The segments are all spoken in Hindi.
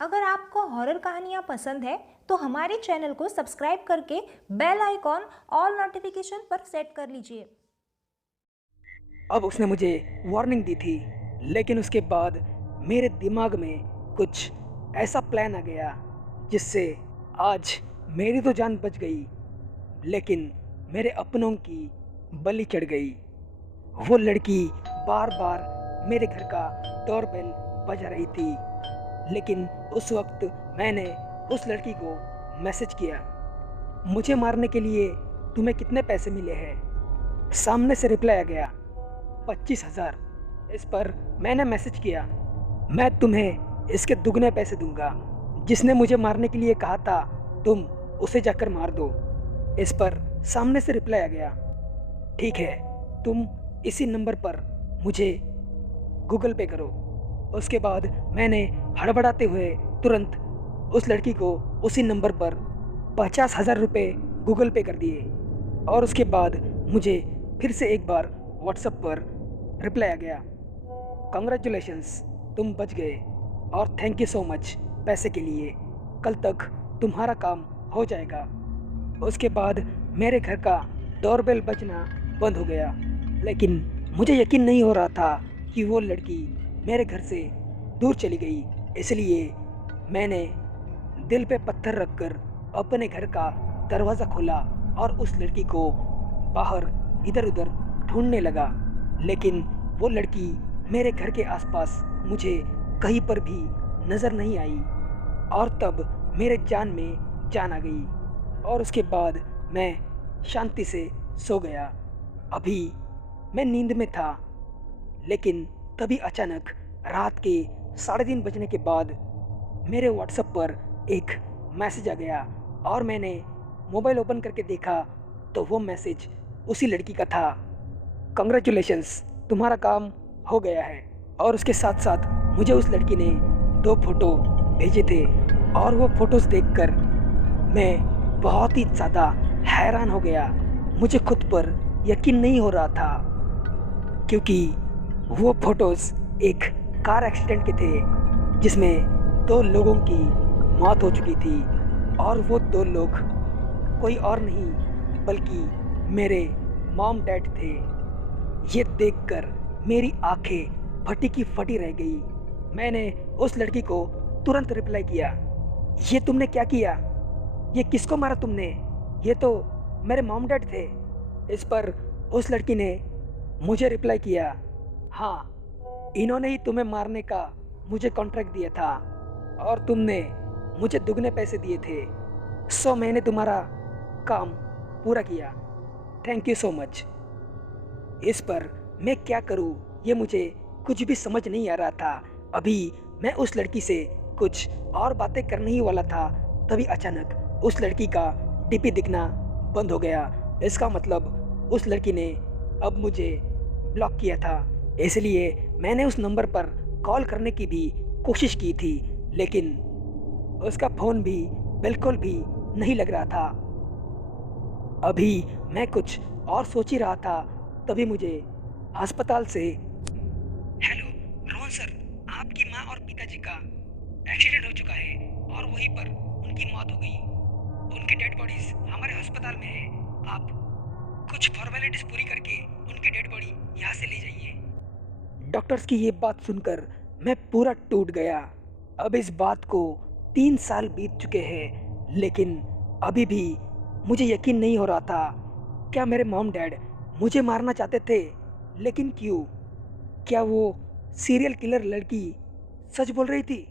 अगर आपको हॉरर कहानियाँ पसंद है तो हमारे चैनल को सब्सक्राइब करके बेल आइकॉन ऑल नोटिफिकेशन पर सेट कर लीजिए। अब उसने मुझे वार्निंग दी थी, लेकिन उसके बाद मेरे दिमाग में कुछ ऐसा प्लान आ गया जिससे आज मेरी तो जान बच गई, लेकिन मेरे अपनों की बलि चढ़ गई। वो लड़की बार बार मेरे घर का डोरबेल बजा रही थी, लेकिन उस वक्त मैंने उस लड़की को मैसेज किया, मुझे मारने के लिए तुम्हें कितने पैसे मिले हैं? सामने से रिप्लाई आ गया, 25,000। इस पर मैंने मैसेज किया, मैं तुम्हें इसके दुगने पैसे दूंगा। जिसने मुझे मारने के लिए कहा था तुम उसे जाकर मार दो। इस पर सामने से रिप्लाई आ गया, ठीक है, तुम इसी नंबर पर मुझे गूगल पे करो। उसके बाद मैंने हड़बड़ाते हुए तुरंत उस लड़की को उसी नंबर पर 50,000 रुपये गूगल पे कर दिए। और उसके बाद मुझे फिर से एक बार व्हाट्सएप पर रिप्लाई आ गया, कॉन्ग्रेचुलेशंस, तुम बच गए और थैंक यू सो मच पैसे के लिए, कल तक तुम्हारा काम हो जाएगा। उसके बाद मेरे घर का डोरबेल बजना बंद हो गया, लेकिन मुझे यकीन नहीं हो रहा था कि वो लड़की मेरे घर से दूर चली गई। इसलिए मैंने दिल पे पत्थर रखकर अपने घर का दरवाज़ा खोला और उस लड़की को बाहर इधर उधर ढूंढने लगा, लेकिन वो लड़की मेरे घर के आसपास मुझे कहीं पर भी नज़र नहीं आई। और तब मेरे जान में जान आ गई और उसके बाद मैं शांति से सो गया। अभी मैं नींद में था, लेकिन तभी अचानक रात के 3:30 बजने के बाद मेरे व्हाट्सएप पर एक मैसेज आ गया और मैंने मोबाइल ओपन करके देखा तो वो मैसेज उसी लड़की का था, कंग्रेचुलेशंस, तुम्हारा काम हो गया है। और उसके साथ साथ मुझे उस लड़की ने 2 फोटो भेजे थे और वो फ़ोटोज़ देखकर मैं बहुत ही ज़्यादा हैरान हो गया। मुझे खुद पर यकीन नहीं हो रहा था, क्योंकि वो फ़ोटोज़ एक कार एक्सीडेंट के थे जिसमें 2 लोगों की मौत हो चुकी थी और वो 2 लोग कोई और नहीं बल्कि मेरे मॉम डैड थे। ये देखकर मेरी आंखें फटी की फटी रह गई। मैंने उस लड़की को तुरंत रिप्लाई किया, ये तुमने क्या किया? ये किसको मारा तुमने? ये तो मेरे मॉम डैड थे। इस पर उस लड़की ने मुझे रिप्लाई किया, हाँ, इन्होंने ही तुम्हें मारने का मुझे कॉन्ट्रैक्ट दिया था और तुमने मुझे दुगने पैसे दिए थे, सो मैंने तुम्हारा काम पूरा किया, थैंक यू सो मच। इस पर मैं क्या करूं, ये मुझे कुछ भी समझ नहीं आ रहा था। अभी मैं उस लड़की से कुछ और बातें करने ही वाला था, तभी अचानक उस लड़की का डीपी दिखना बंद हो गया। इसका मतलब उस लड़की ने अब मुझे ब्लॉक किया था। इसलिए मैंने उस नंबर पर कॉल करने की भी कोशिश की थी, लेकिन उसका फ़ोन भी बिल्कुल भी नहीं लग रहा था। अभी मैं कुछ और सोच ही रहा था, तभी मुझे अस्पताल से, हेलो रोहन सर, आपकी माँ और पिताजी का एक्सीडेंट हो चुका है और वहीं पर उनकी मौत हो गई। उनके डेड बॉडीज हमारे अस्पताल में है। आप कुछ फॉर्मेलिटीज पूरी करके उनकी डेड बॉडी यहाँ से ले जाइए। डॉक्टर्स की ये बात सुनकर मैं पूरा टूट गया। अब इस बात को 3 साल बीत चुके हैं, लेकिन अभी भी मुझे यकीन नहीं हो रहा था। क्या मेरे मॉम डैड मुझे मारना चाहते थे? लेकिन क्यों? क्या वो सीरियल किलर लड़की सच बोल रही थी?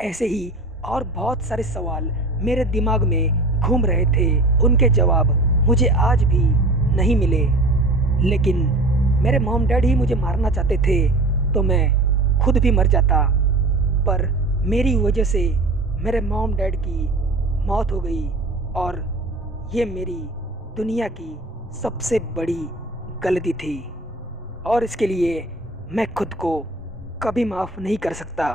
ऐसे ही और बहुत सारे सवाल मेरे दिमाग में घूम रहे थे। उनके जवाब मुझे आज भी नहीं मिले। लेकिन मेरे मॉम डैड ही मुझे मारना चाहते थे तो मैं खुद भी मर जाता, पर मेरी वजह से मेरे मॉम डैड की मौत हो गई और ये मेरी दुनिया की सबसे बड़ी गलती थी और इसके लिए मैं खुद को कभी माफ़ नहीं कर सकता।